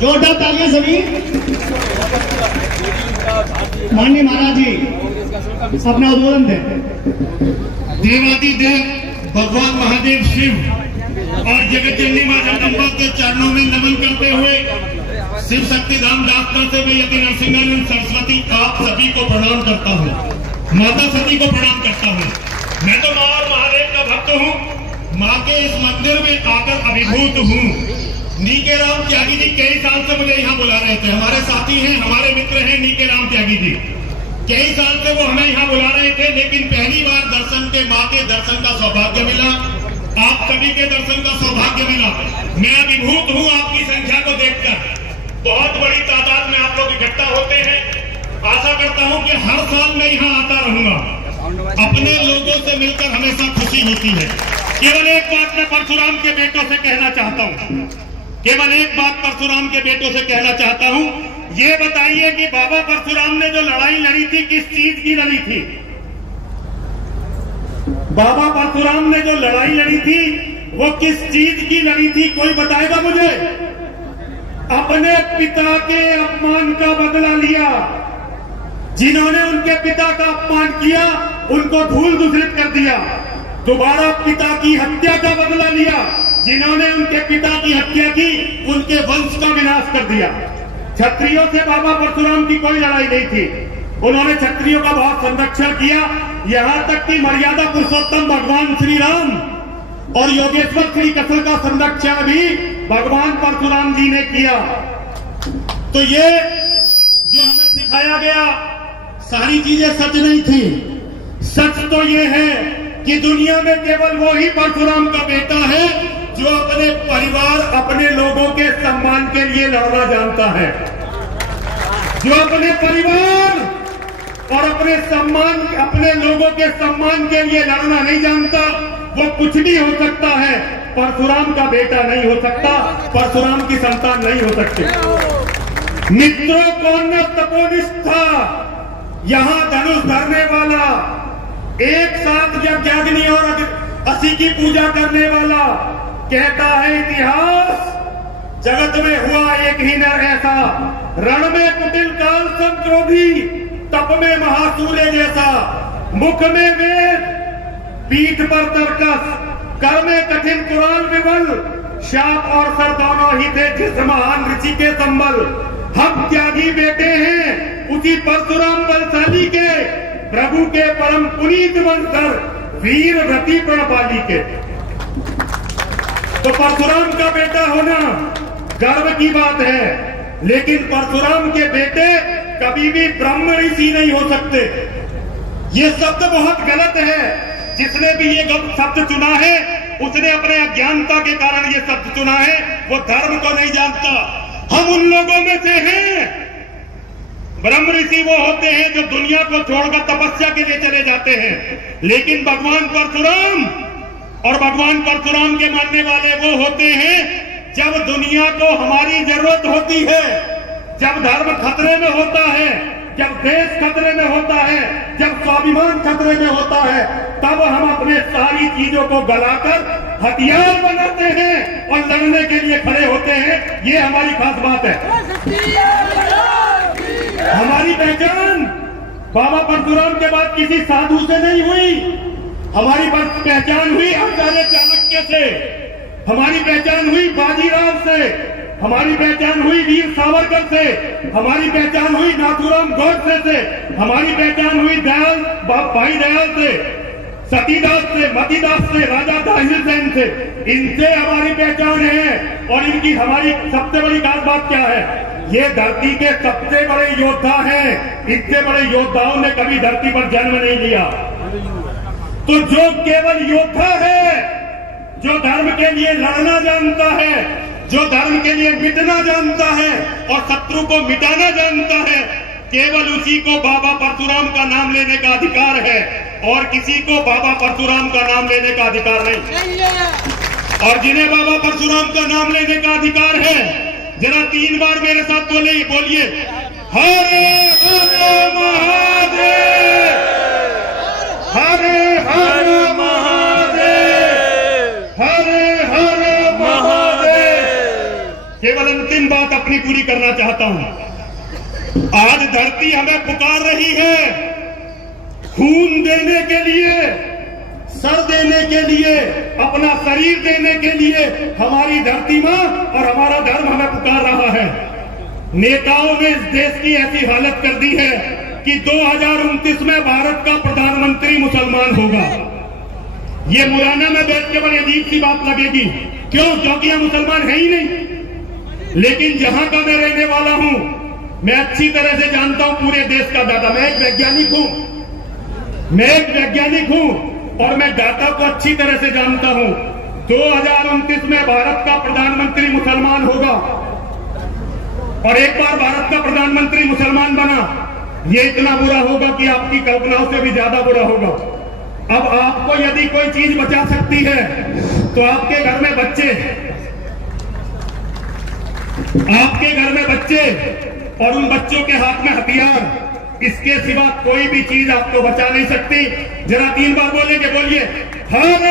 जोरदार तालियां सभी। माननीय महाराज जी अपना उद्बोधन दें। देवादिदेव भगवान महादेव शिव और जगत जननी मां जगदम्बा के चरणों में नमन करते हुए शिव शक्ति धाम दासता से मैं यति नरसिंहानंद सरस्वती आप सभी को प्रणाम करता हूँ, माता सती को प्रणाम करता हूँ। मैं तो मां और महादेव का भक्त हूँ, माँ के इस मंदिर में आकर अभिभूत हूँ। नीके राम त्यागी जी कई साल से मुझे यहाँ बुला रहे थे, हमारे साथी हैं, हमारे मित्र हैं नीके राम त्यागी जी। कई साल से वो हमें यहाँ बुला रहे थे, लेकिन पहली बार दर्शन के माँ के दर्शन का सौभाग्य मिला, आप सभी के दर्शन का सौभाग्य मिला। मैं अभिभूत हूँ आपकी संख्या को देखकर। बहुत बड़ी तादाद में आप लोग इकट्ठा होते हैं। आशा करता हूँ कि हर साल मैं यहाँ आता रहूंगा। अपने लोगों से मिलकर हमेशा खुशी होती है। केवल एक बात मैं परशुराम के बेटों से कहना चाहता हूँ, केवल एक बात परशुराम के बेटों से कहना चाहता हूँ। ये बताइए कि बाबा परशुराम ने जो लड़ाई लड़ी थी किस चीज की लड़ी थी? बाबा परशुराम ने जो लड़ाई लड़ी थी वो किस चीज की लड़ी थी? कोई बताएगा मुझे? अपने पिता के अपमान का बदला लिया। जिन्होंने उनके पिता का अपमान किया उनको धूल दूषित कर दिया। दोबारा पिता की हत्या का बदला लिया। जिन्होंने उनके पिता की हत्या की उनके वंश का विनाश कर दिया। क्षत्रियों से बाबा परशुराम की कोई लड़ाई नहीं थी। उन्होंने क्षत्रियों का बहुत संरक्षण किया। यहाँ तक कि मर्यादा पुरुषोत्तम भगवान श्री राम और योगेश्वर श्री कृष्ण का संरक्षण भी भगवान परशुराम जी ने किया। तो ये जो हमें सिखाया गया सारी चीजें सच नहीं थी। सच तो ये है कि दुनिया में केवल वो ही परशुराम का बेटा है जो अपने परिवार अपने लोगों के सम्मान के लिए लड़ना जानता है। जो अपने परिवार और अपने सम्मान अपने लोगों के सम्मान के लिए लड़ना नहीं जानता वो कुछ भी हो सकता है, परशुराम का बेटा नहीं हो सकता, परशुराम की संतान नहीं हो सकती। मित्रों कौन न तपोनिष्ठ था, यहाँ धनुष धरने वाला, एक साथ यज्ञाग्नि और असी की पूजा करने वाला। कहता है इतिहास जगत में हुआ एक ही नर ऐसा, रण में कुटिल काल संक्रोधी, तप में महासूर्य जैसा, मुख में वेद, पीठ पर तर्कस, कर में कठिन कुरान विबल, शाप और सर दोनों ही थे जिस महान ऋषि के संबल। हम त्यागी बेटे हैं उसी परशुराम बलशाली के, प्रभु के परम पुनीत वंशधर वीर रति प्रणपाली के। तो परशुराम का बेटा होना गर्व की बात है, लेकिन परशुराम के बेटे कभी भी ब्रह्म ऋषि नहीं हो सकते। ये शब्द बहुत गलत है। जिसने भी ये शब्द चुना है उसने अपने अज्ञानता के कारण ये शब्द चुना है, वो धर्म को नहीं जानता। हम उन लोगों में से हैं। ब्रह्म ऋषि वो होते हैं जो दुनिया को छोड़कर तपस्या के लिए चले जाते हैं, लेकिन भगवान परशुराम और भगवान परशुराम के मानने वाले वो होते हैं जब दुनिया को हमारी जरूरत होती है, जब धर्म खतरे में होता है, जब देश खतरे में होता है, जब स्वाभिमान खतरे में होता है, तब हम अपने सारी चीजों को गलाकर हथियार बनाते हैं और लड़ने के लिए खड़े होते हैं। ये हमारी खास बात है। हमारी पहचान बाबा परशुराम के बाद किसी साधु से नहीं हुई। हमारी पहचान हुई आचार्य चाणक्य से, हमारी पहचान हुई बाजीराव से, हमारी पहचान हुई वीर सावरकर से, हमारी पहचान हुई नाथूराम गोडसे से, हमारी पहचान हुई दयाल भाई दयाल से, सतीदास से, मतीदास से, राजा ताहिर सेन से। इनसे हमारी पहचान है। और इनकी हमारी सबसे बड़ी खास बात क्या है? ये धरती के सबसे बड़े योद्धा हैं। इतने बड़े योद्धाओं ने कभी धरती पर जन्म नहीं लिया। तो जो केवल योद्धा है, जो धर्म के लिए लड़ना जानता है, जो धर्म के लिए मिटना जानता है और शत्रु को मिटाना जानता है, केवल उसी को बाबा परशुराम का नाम लेने का अधिकार है और किसी को बाबा परशुराम का नाम लेने का अधिकार नहीं। और जिन्हें बाबा परशुराम का नाम लेने का अधिकार है, जरा 3 बार मेरे साथ बोलिए, हरे हरे महादेव, हरे हरे महादेव, हरे हरे महादेव। केवल अंतिम बात अपनी पूरी करना चाहता हूं। आज धरती हमें पुकार रही है खून देने के लिए, सर देने के लिए, अपना शरीर देने के लिए। हमारी धरती मां और हमारा धर्म हमें पुकार रहा है। नेताओं ने इस देश की ऐसी हालत कर दी है कि 2029 में भारत का प्रधानमंत्री मुसलमान होगा। ये मुरैना में बैठ के बड़ी अजीब सी बात लगेगी, क्यों? क्योंकि हम मुसलमान है ही नहीं। लेकिन जहां का मैं रहने वाला हूं, मैं अच्छी तरह से जानता हूं पूरे देश का डाटा। मैं एक वैज्ञानिक हूं और मैं डाटा को अच्छी तरह से जानता हूं। 2029 में भारत का प्रधानमंत्री मुसलमान होगा, और एक बार भारत का प्रधानमंत्री मुसलमान बना, ये इतना बुरा होगा कि आपकी कल्पनाओं से भी ज्यादा बुरा होगा। अब आपको यदि कोई चीज बचा सकती है तो आपके घर में बच्चे और उन बच्चों के हाथ में हथियार, इसके सिवा कोई भी चीज आपको बचा नहीं सकती। जरा 3 बार बोलेंगे, बोलिए भारत